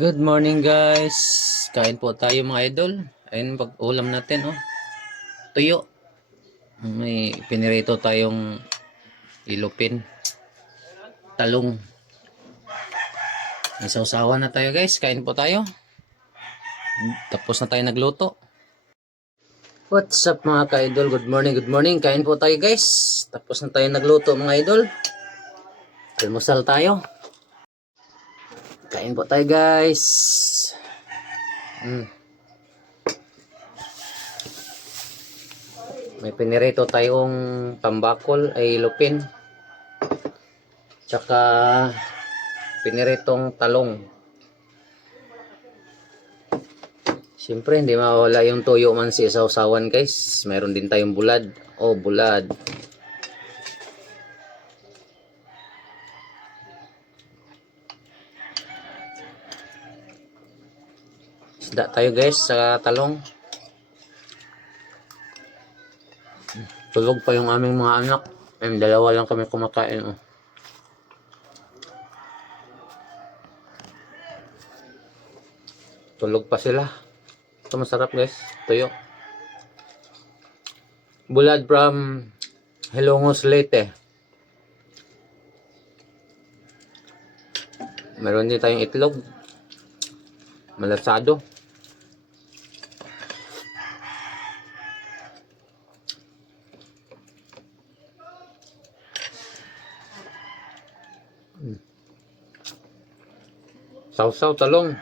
Good morning guys. Kain po tayo mga idol. Ayun pag-ulam natin oh. Tuyo. May pinirito tayong ilupin. Talong. May sausawan na tayo guys. Kain po tayo. Tapos na tayo nagluto. What's up mga ka-idol? Good morning, good morning. Kain po tayo guys. Tapos na tayo nagluto mga idol. Almusal tayo. Kain po tayo guys. May pinirito tayong tambakol ay lupin. Tsaka piniritong talong. Siyempre hindi mawala yung tuyo man si sausawan guys. Mayroon din tayong bulad. Oh, bulad. Isda tayo guys sa talong. Tulog pa yung aming mga anak. Dalawa lang kami kumakain. Oh. Tulog pa sila. Ito masarap guys. Tuyo. Bulad from Hilongos Leyte. Meron din tayong itlog. Malasado. Sausaw talong.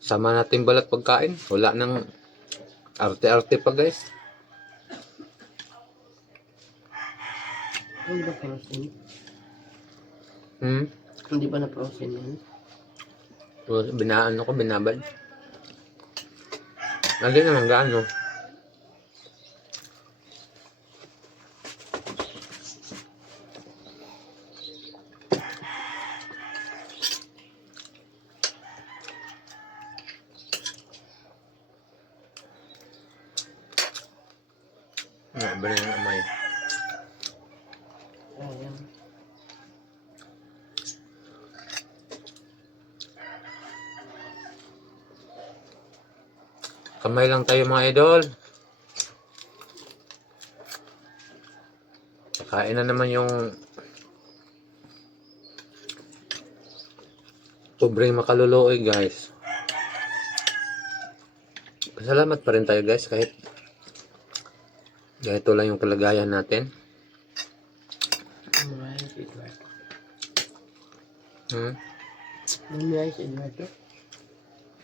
Sama natin balat pagkain. Wala nang arte-arte pa guys. Hindi ba frozen? Hindi ba na frozen yan? Binaan ko, binabad. Lagi naman gaano. Ba na yung amay. Ayan. Kamay lang tayo mga idol. Kain na naman yung pobreng makaluluoy guys. Salamat pa rin tayo guys kahit ganito lang yung kalagayan natin. Mamayos Eduardo. Mamayos Eduardo.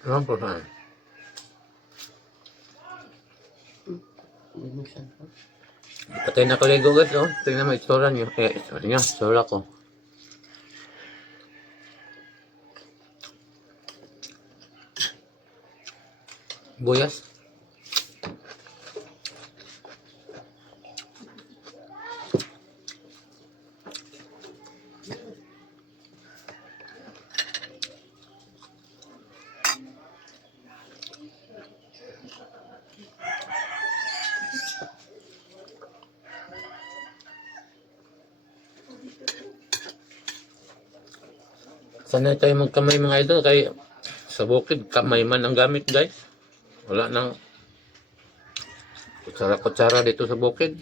Ano po saan? Binuksan ko. Patay na kaligo guys oh. Tingnan mo istora niyo. Istora niya. Istora ko. Buyas. Sanay tayo magkamay mga idol kay sa bukid kamay man ang gamit guys. Wala nang kutsara-kutsara dito sa bukid.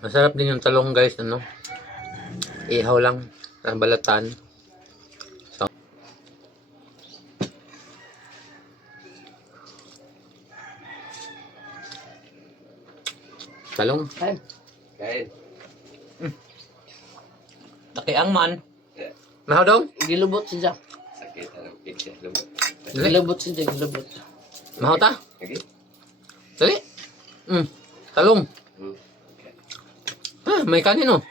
Masarap din yung talong guys ano. Ihaw lang na balatan. Talong. Kain. Kain. Takiang man. Mahaw daw? Gilubot siya. Sakit ang pizza. Lumot. Gilubot siya. Gilubot. Mahaw ta? Lagi? Dali. Talong. Ah, may kanin oh.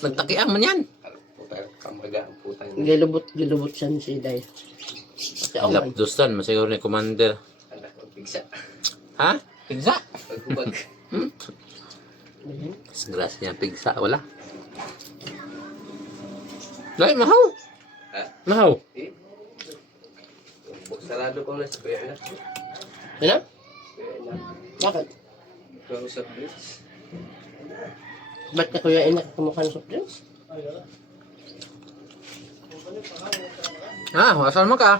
Nagtakiang man yan. Putang kamaga ang putang. Gilubot siya si Day. Kasi ako man. Lapdusan, masiguro ni Commander. Anak ng pizza. Ha? Pigsa? Paghubag. Sagras niya pigsa, wala. Dahil mahaw. Ha? Mahaw. Eh? Sarado ko na sa kuya na. Sino? Kuya na. Bakit? Ikaw sa blitz. Ba't ka kuya inak kumukha ng soft drinks? Asan mo ka?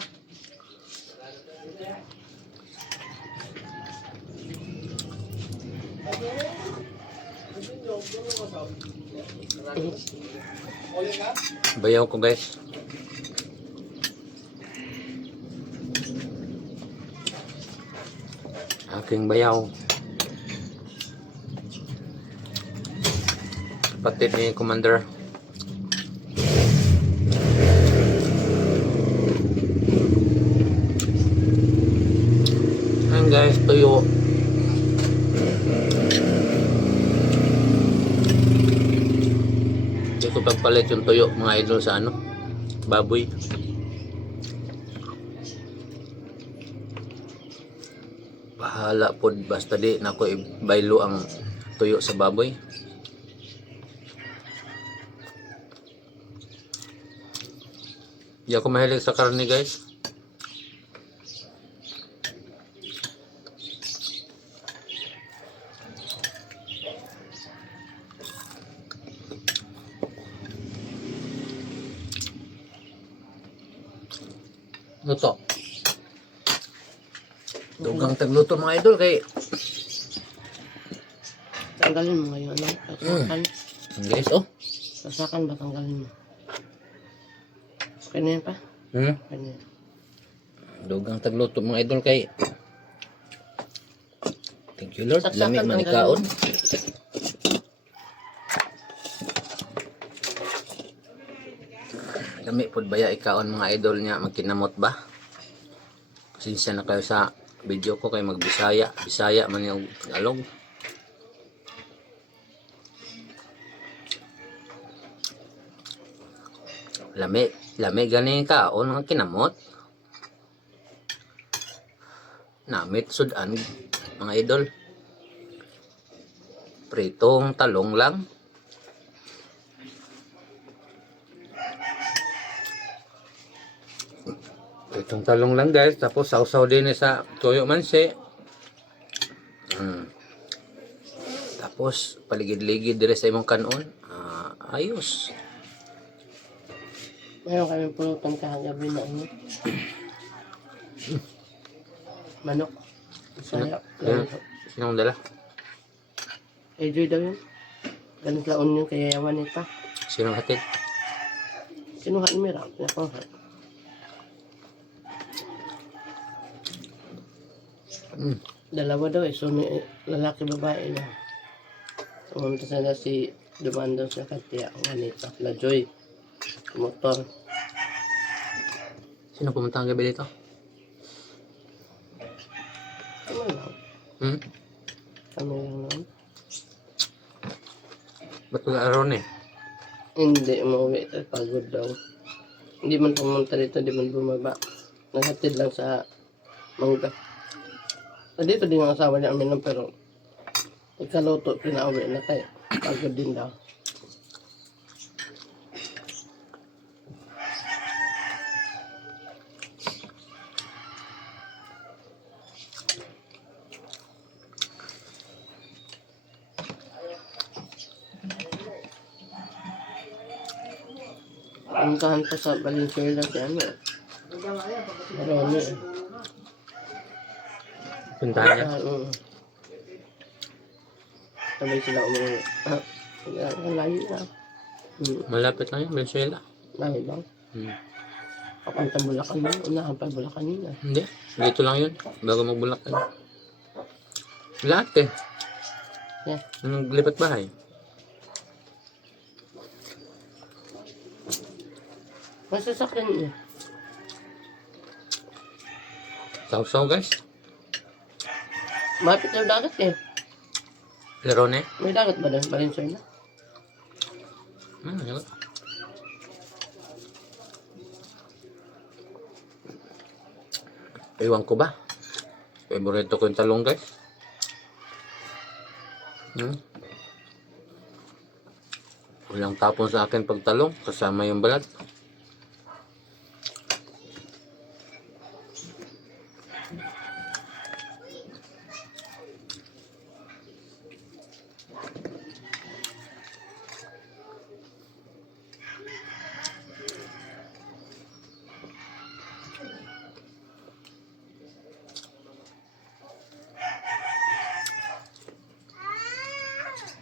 Bayaw ko guys. Aking bayaw. Kapatid ni Commander. Ayan guys, tuyo. Hindi ko pagpalit yung tuyo mga idol sa ano, baboy. Bahala po basta di na ko ibaylo ang tuyo sa baboy. Di ako mahilig sa karne guys. Luto. Dugang tagluto mga idol kay Tanggalin mo ngayon, ano? Sasakan. guys oh. Sasakan ba tanggalin mo? Okay na yan pa? Okay na yan. Dugang tagluto mga idol kay thank you Lord. Saksakan Lami man tanggalin ikaon. mo. Lami pod baya ikaon mga idol niya magkinamot ba? Pasensya na kayo sa video ko kay magbisaya. Bisaya man yung alog. Lami ganing kaon ang kinamot. Namit sudan mga idol. Pritong talong lang. Itong talong lang guys, tapos sausaw din sa toyo mansi. Tapos paligid-ligid dire sa imong kanon. Ayos. Meron kami pulutan kahagabi na ano. Manok. Saya. Sinong dala? Enjoy daw yun. Ganit laon yun kaya yawan ito. Sinong hatid? Kinuha ni Mira. Pinakuha. Dalawa daw eh. So may lalaki babae na. Pumunta sana si Dumando sa Katia. Wanita. La Joy. Motor. Sino pumunta ang gabi dito? Ano lang. Hmm? Kami lang naman. Ba't wala aron eh? Hindi, umuwi. Pagod daw. Hindi man pumunta dito, hindi man bumaba. Naghatid lang sa mangga. Dito din ang asawa niya amin pero ikaluto, pinauwi na tayo. Pagod din daw. Puntahan pa sa Valenzuela si ano eh. Marami eh. Puntahan niya. Sabay sila umuwi. Layo na. Malapit lang yun, Venezuela. Layo lang. Papunta Bulacan yun. Unahan pa Bulacan yun eh. Hindi. Dito lang yun. Bago magbulakan. Lahat eh. Yeah. Anong lipat bahay? Masasakyan niya. Sausaw guys. Mapit na dagat eh. Lerone. May dagat ba doon? Valenzuela? Yun. Ewan ko ba? Favorito ko yung talong guys. Walang tapon sa akin pag talong. Kasama yung balat.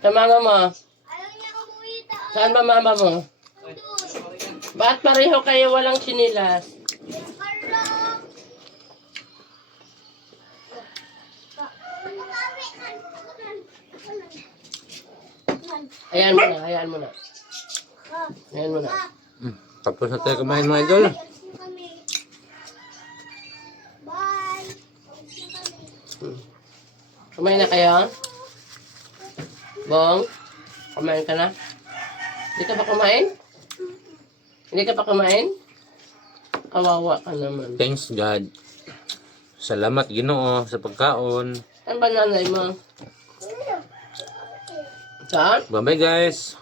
Sa mama mo. Saan ba mama mo? Bakit pareho kayo walang sinilas? Ayan mo na, ayan mo na. Ayan mo na. Tapos na tayo kumain mga idol. Kumain na kayo? Bong? Kumain ka na? Hindi ka pa kumain? Hindi ka pa kumain? Kawawa ka naman. Thanks God. Salamat Ginoo sa pagkaon. Saan ba nanay mo? Saan? Bye bye guys.